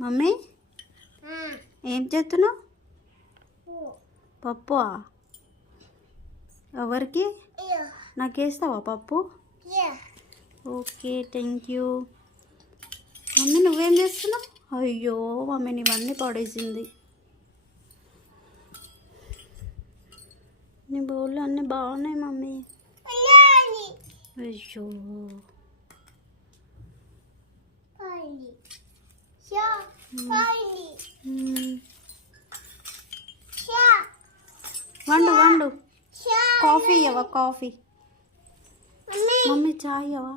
Mummy ఏం చేస్తున్నావు? పప్పు ఎవరికి? నాకు వేస్తావా పప్పు? Okay thank you. మమ్మీ నువ్వేం చేస్తున్నావు? అయ్యో మమ్మీని ఇవన్నీ పడేసింది. నీ బౌళ్ళు అన్నీ బాగున్నాయి మమ్మీ. అయ్యో వండు వండు. కాఫీ ఇవ్వవా? కాఫీ మమ్మీ చాయ్ ఇవ్వవా?